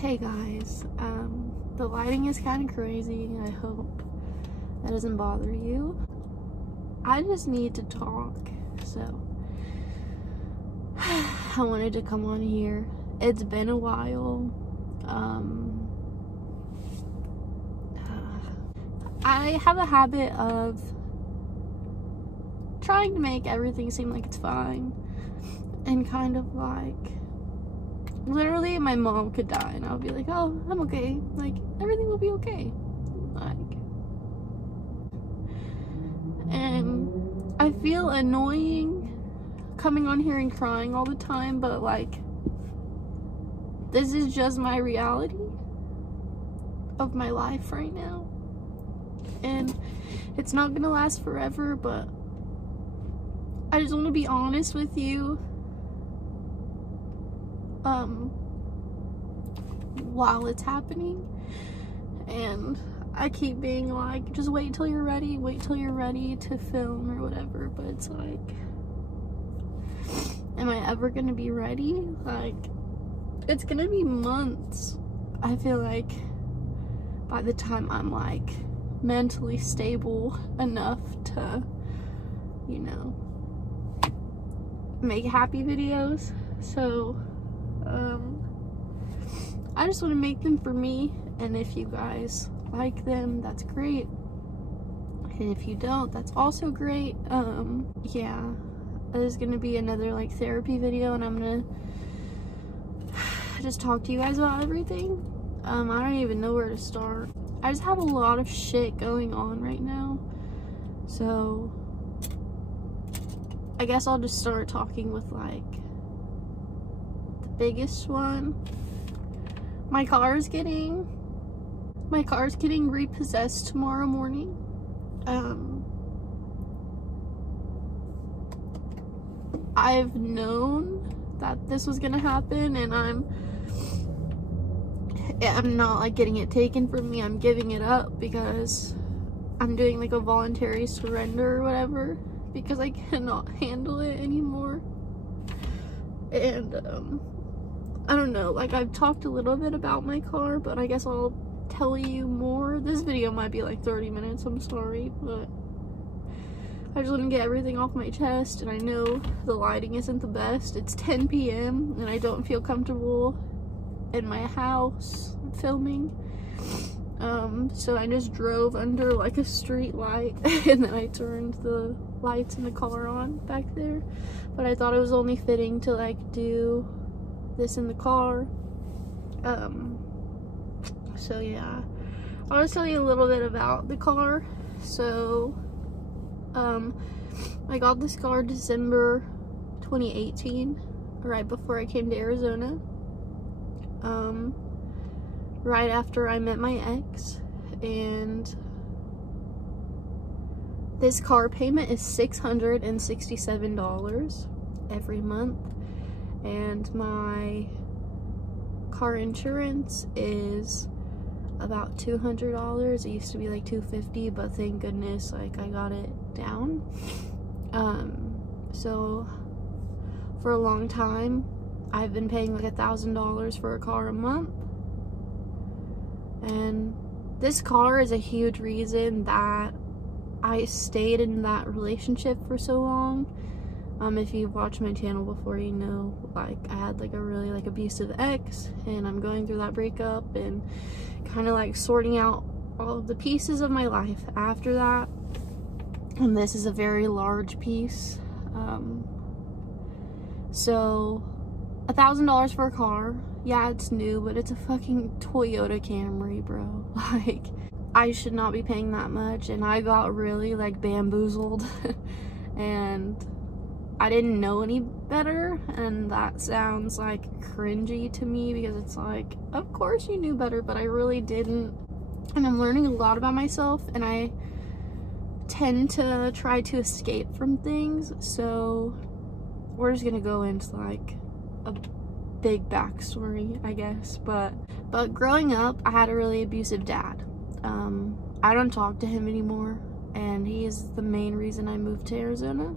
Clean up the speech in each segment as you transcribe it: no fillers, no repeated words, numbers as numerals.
Hey guys, the lighting is kind of crazy. I hope that doesn't bother you. I just need to talk, so I wanted to come on here. It's been a while. I have a habit of trying to make everything seem like it's fine, and kind of like, literally my mom could die and I'll be like, oh, I'm okay, like everything will be okay, like, and I feel annoying coming on here and crying all the time, but like, this is just my reality of my life right now, and it's not gonna last forever, but I just want to be honest with you while it's happening. And I keep being like, just wait till you're ready to film or whatever, but it's like, am I ever gonna be ready? Like, it's gonna be months, I feel like, by the time I'm like mentally stable enough to, you know, make happy videos. So I just want to make them for me, and if you guys like them, that's great, and if you don't, that's also great. Yeah, there's gonna be another like therapy video, and I'm gonna just talk to you guys about everything. I don't even know where to start. I just have a lot of shit going on right now, so I guess I'll just start talking with like the biggest one. My car is getting repossessed tomorrow morning. I've known that this was gonna happen, and I'm not like getting it taken from me. I'm giving it up because I'm doing like a voluntary surrender or whatever, because I cannot handle it anymore. And I don't know, like, I've talked a little bit about my car, but I guess I'll tell you more. This video might be like 30 minutes, I'm sorry, but I just want to get everything off my chest, and I know the lighting isn't the best. It's 10 p.m. and I don't feel comfortable in my house filming. So I just drove under like a street light and then I turned the lights in the car on back there, but I thought it was only fitting to like do this in the car. So yeah, I'll just tell you a little bit about the car. So I got this car December 2018, right before I came to Arizona, right after I met my ex. And this car payment is $667 every month, and my car insurance is about $200. It used to be like $250, but thank goodness, like, I got it down. So for a long time I've been paying like $1,000 for a car a month, and this car is a huge reason that I stayed in that relationship for so long. If you've watched my channel before, you know, like, I had like a really like abusive ex, and I'm going through that breakup and kind of like sorting out all of the pieces of my life after that, and this is a very large piece. So $1,000 for a car, yeah, it's new, but it's a fucking Toyota Camry, bro. Like, I should not be paying that much, and I got really like bamboozled and I didn't know any better, and that sounds like cringy to me because it's like, of course you knew better, but I really didn't. And I'm learning a lot about myself, and I tend to try to escape from things, so we're just gonna go into like a big backstory, I guess. But growing up, I had a really abusive dad. I don't talk to him anymore, and he is the main reason I moved to Arizona.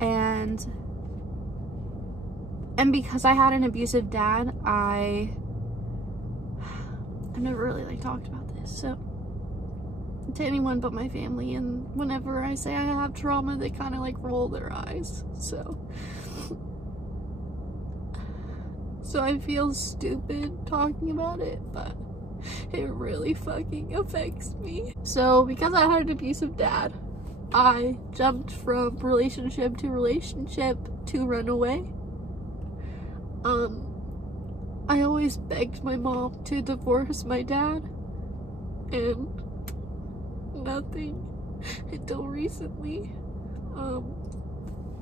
And And because I had an abusive dad, I've never really like talked about this, so to anyone but my family, and whenever I say I have trauma, they kind of like roll their eyes, so I feel stupid talking about it, but it really fucking affects me. So because I had an abusive dad, I jumped from relationship to relationship to run away. I always begged my mom to divorce my dad, and nothing until recently.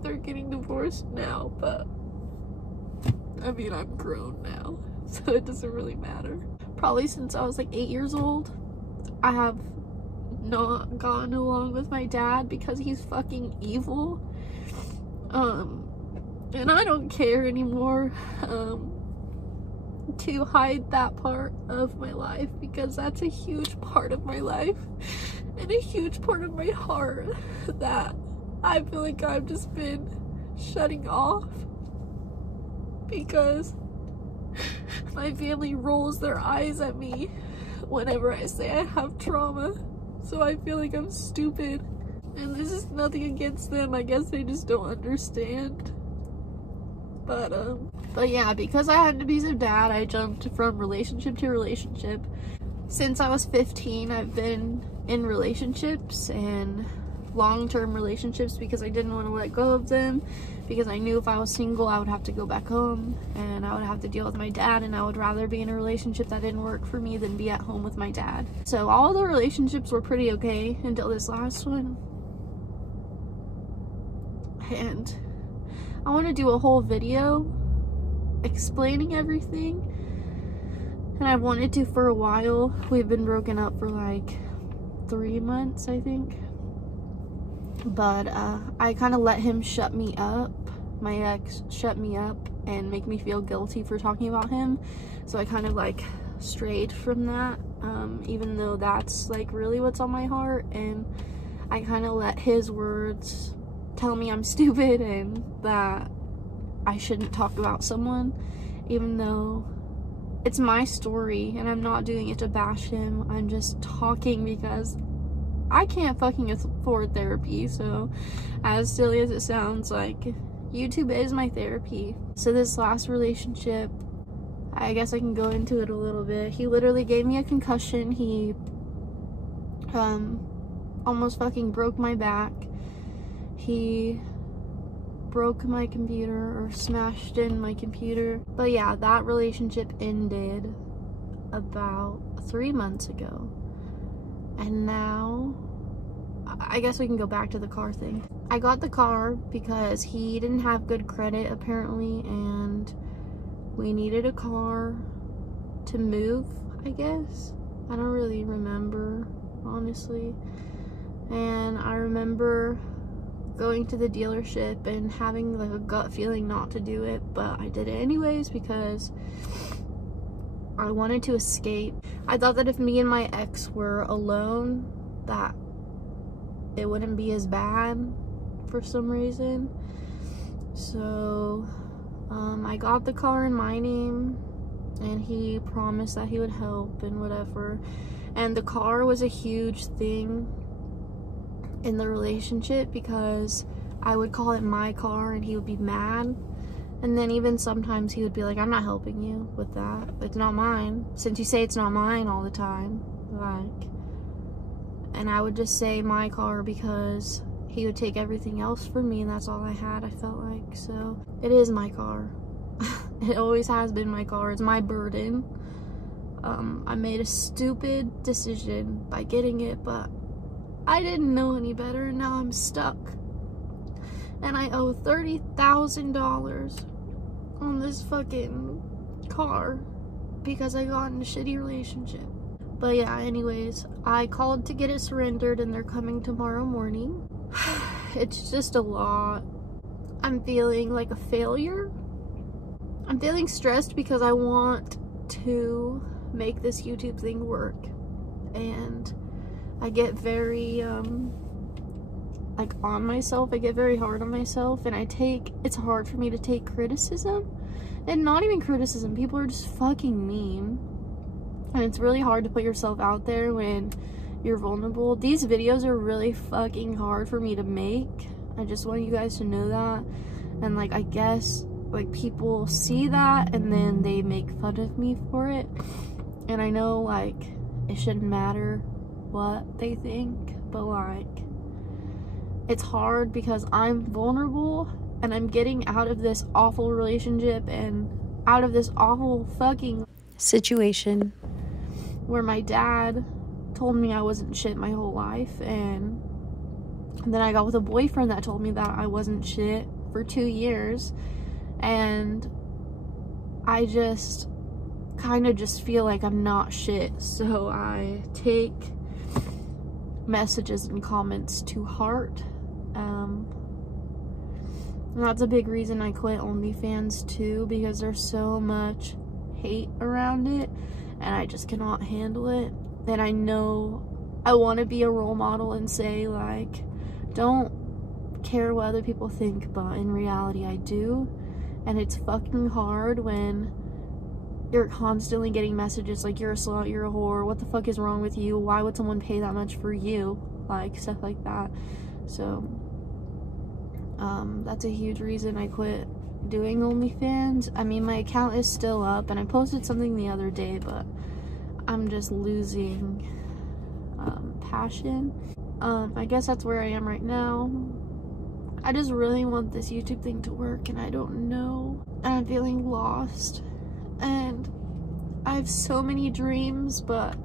They're getting divorced now, but I mean, I'm grown now, so it doesn't really matter. Probably since I was like 8 years old, I have not gotten along with my dad because he's fucking evil. And I don't care anymore to hide that part of my life, because that's a huge part of my life and a huge part of my heart that I feel like I've just been shutting off because my family rolls their eyes at me whenever I say I have trauma. So I feel like I'm stupid, and this is nothing against them. I guess they just don't understand. But yeah, because I had an abusive dad, I jumped from relationship to relationship. Since I was 15, I've been in relationships, and long-term relationships, because I didn't want to let go of them, because I knew if I was single I would have to go back home and I would have to deal with my dad, and I would rather be in a relationship that didn't work for me than be at home with my dad. So all the relationships were pretty okay until this last one, and I want to do a whole video explaining everything, and I've wanted to for a while. We've been broken up for like 3 months, I think. But I kind of let him shut me up. My ex shut me up and make me feel guilty for talking about him. So I kind of like strayed from that, even though that's like really what's on my heart. And I kind of let his words tell me I'm stupid and that I shouldn't talk about someone, even though it's my story and I'm not doing it to bash him. I'm just talking because I can't fucking afford therapy. So as silly as it sounds, like, YouTube is my therapy. So this last relationship, I guess I can go into it a little bit. He literally gave me a concussion. He almost fucking broke my back. He broke my computer, or smashed in my computer. But yeah, that relationship ended about 3 months ago. And now, I guess we can go back to the car thing. I got the car because he didn't have good credit apparently, and we needed a car to move, I guess. I don't really remember, honestly. And I remember going to the dealership and having like a gut feeling not to do it, but I did it anyways because I wanted to escape. I thought that if me and my ex were alone, that it wouldn't be as bad for some reason. So I got the car in my name, and he promised that he would help and whatever. And the car was a huge thing in the relationship because I would call it my car and he would be mad. And then even sometimes he would be like, I'm not helping you with that. It's not mine. Since you say it's not mine all the time. Like, and I would just say my car because he would take everything else from me, and that's all I had, I felt like. So it is my car. It always has been my car. It's my burden. I made a stupid decision by getting it, but I didn't know any better, and now I'm stuck. And I owe $30,000 on this fucking car because I got in a shitty relationship. But yeah, anyways, I called to get it surrendered, and they're coming tomorrow morning. It's just a lot. I'm feeling like a failure. I'm feeling stressed because I want to make this YouTube thing work. And I get very, like, on myself. I get very hard on myself, and it's hard for me to take criticism and not even criticism, people are just fucking mean. And it's really hard to put yourself out there when you're vulnerable. These videos are really fucking hard for me to make. I just want you guys to know that. And like, I guess like people see that and then they make fun of me for it. And I know like it shouldn't matter what they think, but like it's hard because I'm vulnerable and I'm getting out of this awful relationship and out of this awful fucking situation where my dad told me I wasn't shit my whole life, and then I got with a boyfriend that told me that I wasn't shit for 2 years, and I just kind of just feel like I'm not shit, so I take messages and comments to heart. And that's a big reason I quit OnlyFans too, because there's so much hate around it and I just cannot handle it. And I know I want to be a role model and say like, don't care what other people think, but in reality I do. And it's fucking hard when you're constantly getting messages like, you're a slut, you're a whore, what the fuck is wrong with you, why would someone pay that much for you, like stuff like that. So that's a huge reason I quit doing OnlyFans. I mean, my account is still up and I posted something the other day, but I'm just losing passion. I guess that's where I am right now. I just really want this YouTube thing to work and I don't know, and I'm feeling lost, and I have so many dreams, but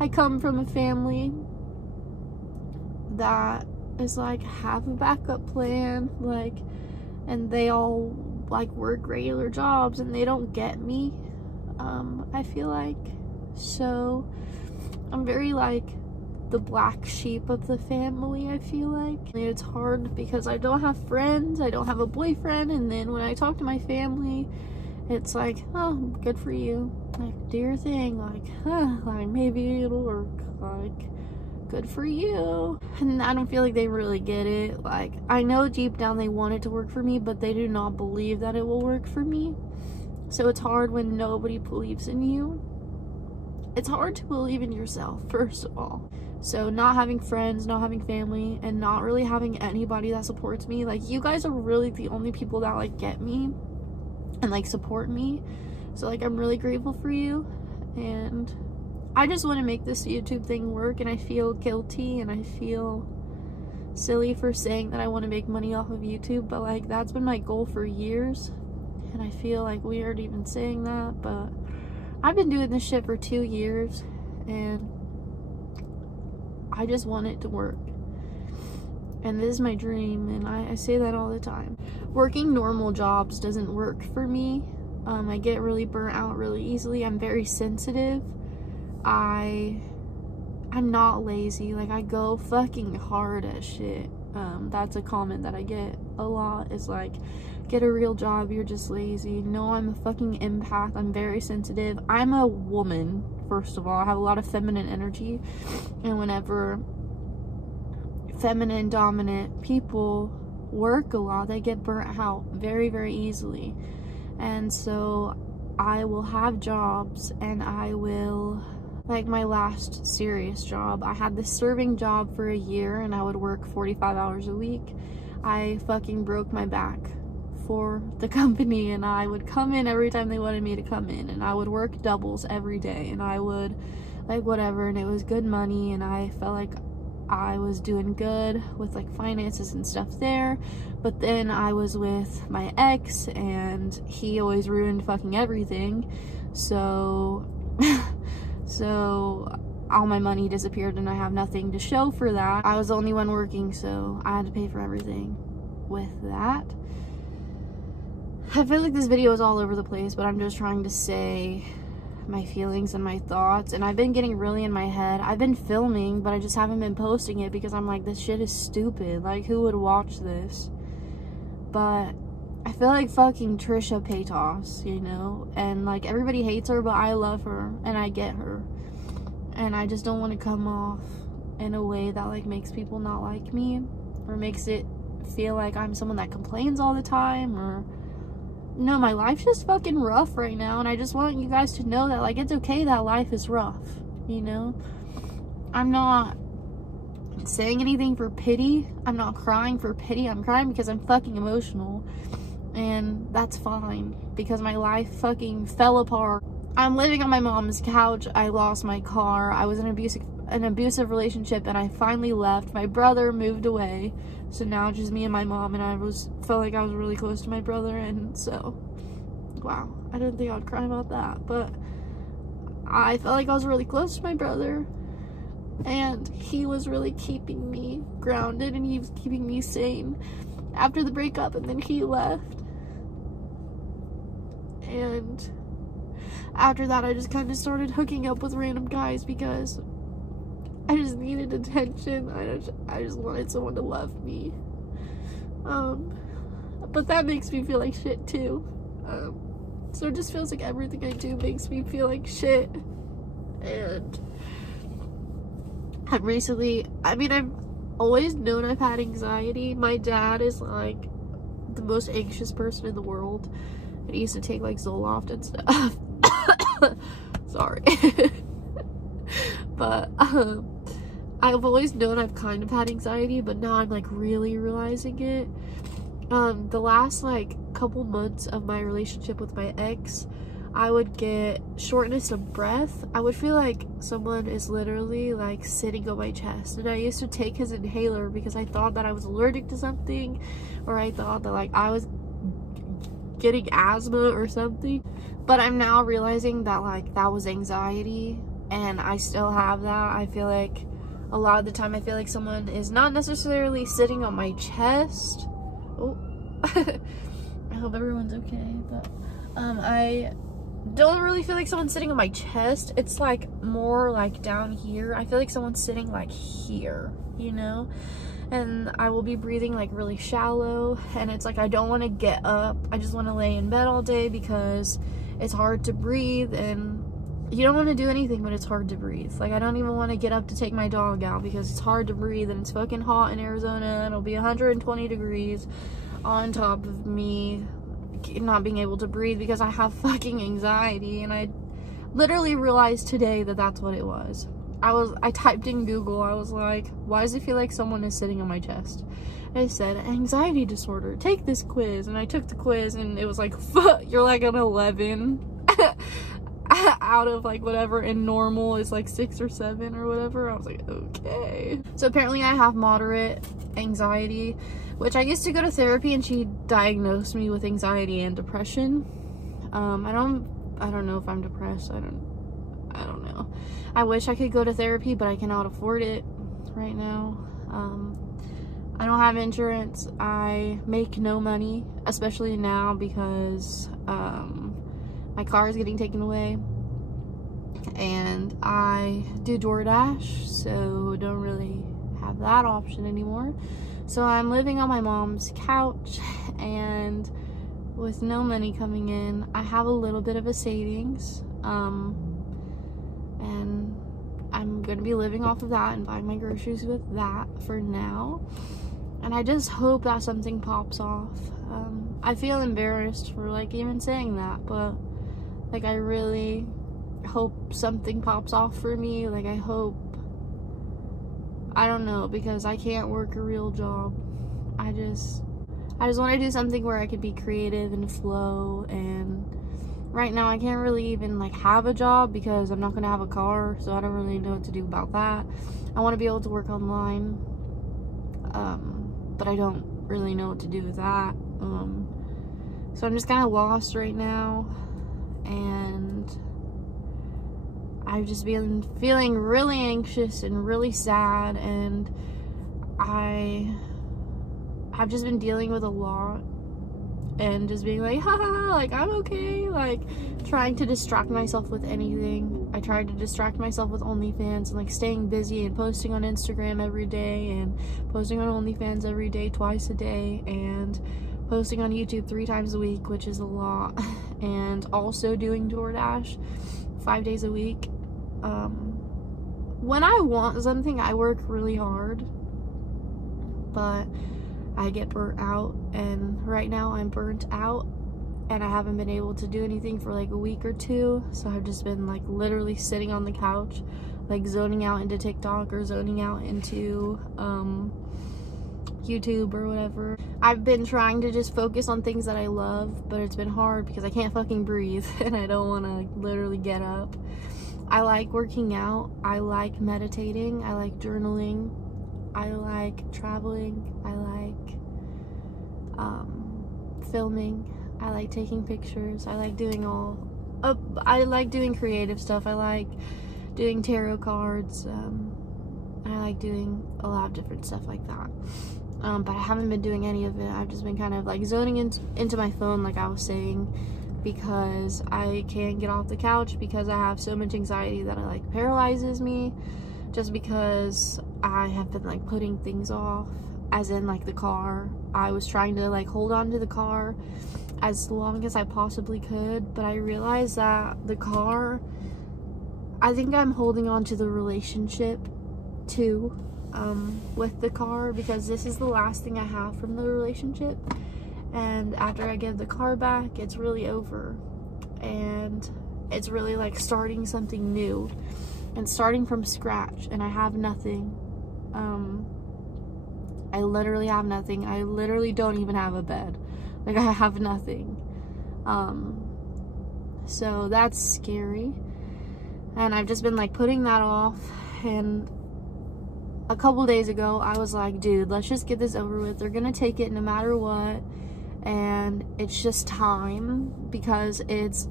I come from a family that is like have a backup plan, like, and they all like work regular jobs and they don't get me. I feel like, so I'm very like the black sheep of the family. I feel like it's hard because I don't have friends, I don't have a boyfriend, and then when I talk to my family it's like, oh, good for you, like, do your thing, like, like maybe it'll work, like, good for you. And I don't feel like they really get it. Like, I know deep down they want it to work for me, but they do not believe that it will work for me. So it's hard when nobody believes in you. It's hard to believe in yourself, first of all. So not having friends, not having family, and not really having anybody that supports me. Like, you guys are really the only people that like get me and like support me. So like, I'm really grateful for you, and I just want to make this YouTube thing work, and I feel guilty and I feel silly for saying that I want to make money off of YouTube, but like, that's been my goal for years, and I feel like weird even saying that, but I've been doing this shit for 2 years and I just want it to work, and this is my dream, and I say that all the time. Working normal jobs doesn't work for me. I get really burnt out really easily. I'm very sensitive. I'm not lazy. Like, I go fucking hard at shit. That's a comment that I get a lot, is like, get a real job, you're just lazy. No, I'm a fucking empath. I'm very sensitive. I'm a woman, first of all. I have a lot of feminine energy, and whenever feminine dominant people work a lot, they get burnt out very, very easily. And so I will have jobs, and I will, like, my last serious job, I had this serving job for a year and I would work 45 hours a week. I fucking broke my back for the company, and I would come in every time they wanted me to come in, and I would work doubles every day, and I would like whatever, and it was good money, and I felt like I was doing good with like finances and stuff there. But then I was with my ex and he always ruined fucking everything, so so all my money disappeared and I have nothing to show for that. I was the only one working, so I had to pay for everything with that. I feel like this video is all over the place, but I'm just trying to say my feelings and my thoughts, and I've been getting really in my head. I've been filming, but I just haven't been posting it because I'm like, this shit is stupid, like, who would watch this? But I feel like fucking Trisha Paytas, you know, and like, everybody hates her, but I love her and I get her, and I just don't want to come off in a way that like makes people not like me, or makes it feel like I'm someone that complains all the time, or no, my life's just fucking rough right now, and I just want you guys to know that, like, it's okay that life is rough, you know? I'm not saying anything for pity. I'm not crying for pity. I'm crying because I'm fucking emotional, and that's fine, because my life fucking fell apart. I'm living on my mom's couch. I lost my car. I was in an abusive relationship, and I finally left. My brother moved away, so now it's just me and my mom, and I felt like I was really close to my brother, and so, wow, I didn't think I would cry about that, but I felt like I was really close to my brother, and he was really keeping me grounded, and he was keeping me sane after the breakup, and then he left, and after that, I just kind of started hooking up with random guys because I just needed attention. I just wanted someone to love me. But that makes me feel like shit too. So it just feels like everything I do makes me feel like shit. And I've always known I've had anxiety. My dad is like the most anxious person in the world. And he used to take like Zoloft and stuff. Sorry. But I've always known I've kind of had anxiety, but now I'm like really realizing it. The last like couple months of my relationship with my ex, I would get shortness of breath. I would feel like someone is literally like sitting on my chest, and I used to take his inhaler because I thought that I was allergic to something, or I thought that like I was getting asthma or something. But I'm now realizing that like that was anxiety, and I still have that. I feel like a lot of the time I feel like someone is not necessarily sitting on my chest. Oh, I hope everyone's okay. But I don't really feel like someone's sitting on my chest. It's like more like down here. I feel like someone's sitting like here, you know? And I will be breathing like really shallow, and it's like I don't want to get up. I just want to lay in bed all day because it's hard to breathe, and you don't want to do anything when it's hard to breathe. Like, I don't even want to get up to take my dog out because it's hard to breathe, and it's fucking hot in Arizona, and it'll be 120 degrees on top of me not being able to breathe because I have fucking anxiety. And I literally realized today that that's what it was. I typed in Google, I was like, why does it feel like someone is sitting on my chest? And it said, anxiety disorder, take this quiz. And I took the quiz, and it was like, fuck, you're like an 11 out of like whatever, and normal is like 6 or 7 or whatever. I was like, okay. So apparently I have moderate anxiety, which I used to go to therapy, and she diagnosed me with anxiety and depression. I don't know if I'm depressed. I don't know. I wish I could go to therapy, but I cannot afford it right now. I don't have insurance. I make no money, especially now because my car is getting taken away, and I do DoorDash, so don't really have that option anymore. So I'm living on my mom's couch, and with no money coming in, I have a little bit of a savings, and I'm gonna be living off of that and buying my groceries with that for now. And I just hope that something pops off. I feel embarrassed for like even saying that, but like I really hope something pops off for me. Like I hope, I don't know, because I can't work a real job. I just want to do something where I can be creative and flow, and right now I can't really even like have a job because I'm not going to have a car, so I don't really know what to do about that. I want to be able to work online, but I don't really know what to do with that. So I'm just kind of lost right now, and I've just been feeling really anxious and really sad, and I've just been dealing with a lot, and just being like, haha, like I'm okay, like trying to distract myself with anything. I tried to distract myself with OnlyFans and like staying busy and posting on Instagram every day, and posting on OnlyFans every day, twice a day, and posting on YouTube 3 times a week, which is a lot, and also doing DoorDash 5 days a week. When I want something, I work really hard, but I get burnt out, and right now I'm burnt out, and I haven't been able to do anything for like a week or two, so I've just been like literally sitting on the couch, like zoning out into TikTok or zoning out into YouTube or whatever. I've been trying to just focus on things that I love, but it's been hard because I can't fucking breathe and I don't want to literally get up. I like working out, I like meditating, I like journaling, I like traveling, I like filming, I like taking pictures, I like doing I like doing creative stuff, I like doing tarot cards, I like doing a lot of different stuff like that. But I haven't been doing any of it. I've just been kind of like zoning into my phone, like I was saying, because I can't get off the couch because I have so much anxiety that it like paralyzes me, just because I have been like putting things off, as in like the car. I was trying to like hold on to the car as long as I possibly could, but I realized that the car, I think I'm holding on to the relationship too, with the car, because this is the last thing I have from the relationship, and after I give the car back, it's really over, and it's really like starting something new and starting from scratch, and I have nothing. I literally have nothing. I literally don't even have a bed. Like, I have nothing. So that's scary, and I've just been like putting that off. And a couple days ago I was like, dude, let's just get this over with. They're gonna take it no matter what, and it's just time, because it's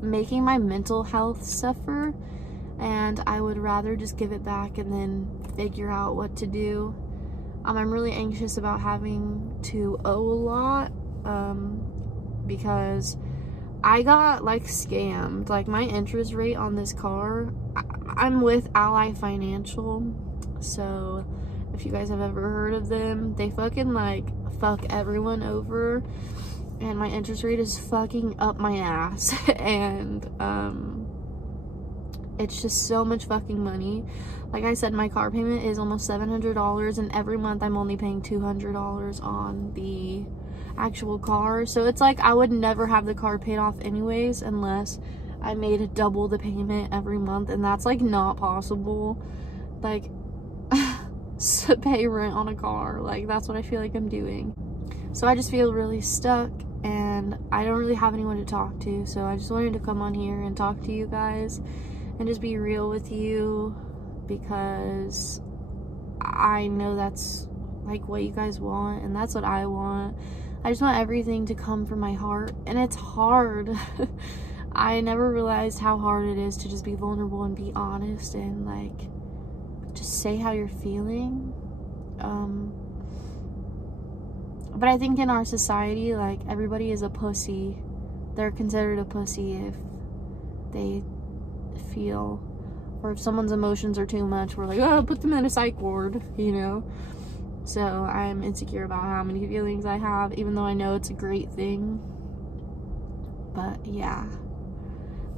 making my mental health suffer, and I would rather just give it back and then figure out what to do. I'm really anxious about having to owe a lot, because I got like scammed. Like, my interest rate on this car, I'm with Ally Financial, so if you guys have ever heard of them, they fucking like fuck everyone over, and my interest rate is fucking up my ass. And it's just so much fucking money. Like I said, my car payment is almost $700, and every month I'm only paying $200 on the actual car. So it's like I would never have the car paid off anyways unless I made double the payment every month, and that's like not possible. Like, to pay rent on a car, like that's what I feel like I'm doing. So I just feel really stuck, and I don't really have anyone to talk to, so I just wanted to come on here and talk to you guys and just be real with you, because I know that's like what you guys want, and that's what I want. I just want everything to come from my heart, and it's hard. I never realized how hard it is to just be vulnerable and be honest and like just say how you're feeling. But I think in our society, like, everybody is a pussy. They're considered a pussy if they feel, or if someone's emotions are too much, we're like, oh, put them in a psych ward, you know? So I'm insecure about how many feelings I have, even though I know it's a great thing. But yeah,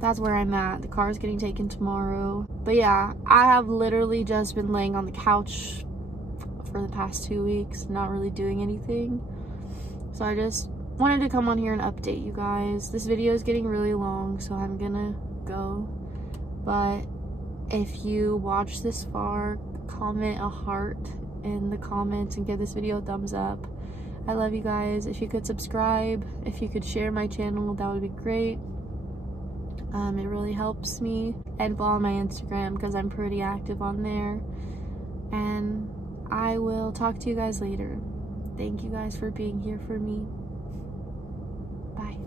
that's where I'm at. The car's getting taken tomorrow. But yeah, I have literally just been laying on the couch for the past 2 weeks, not really doing anything. So I just wanted to come on here and update you guys. This video is getting really long, so I'm gonna go. But if you watch this far, comment a heart in the comments and give this video a thumbs up. I love you guys. If you could subscribe, if you could share my channel, that would be great. It really helps me. And follow my Instagram, because I'm pretty active on there. And I will talk to you guys later. Thank you guys for being here for me. Bye.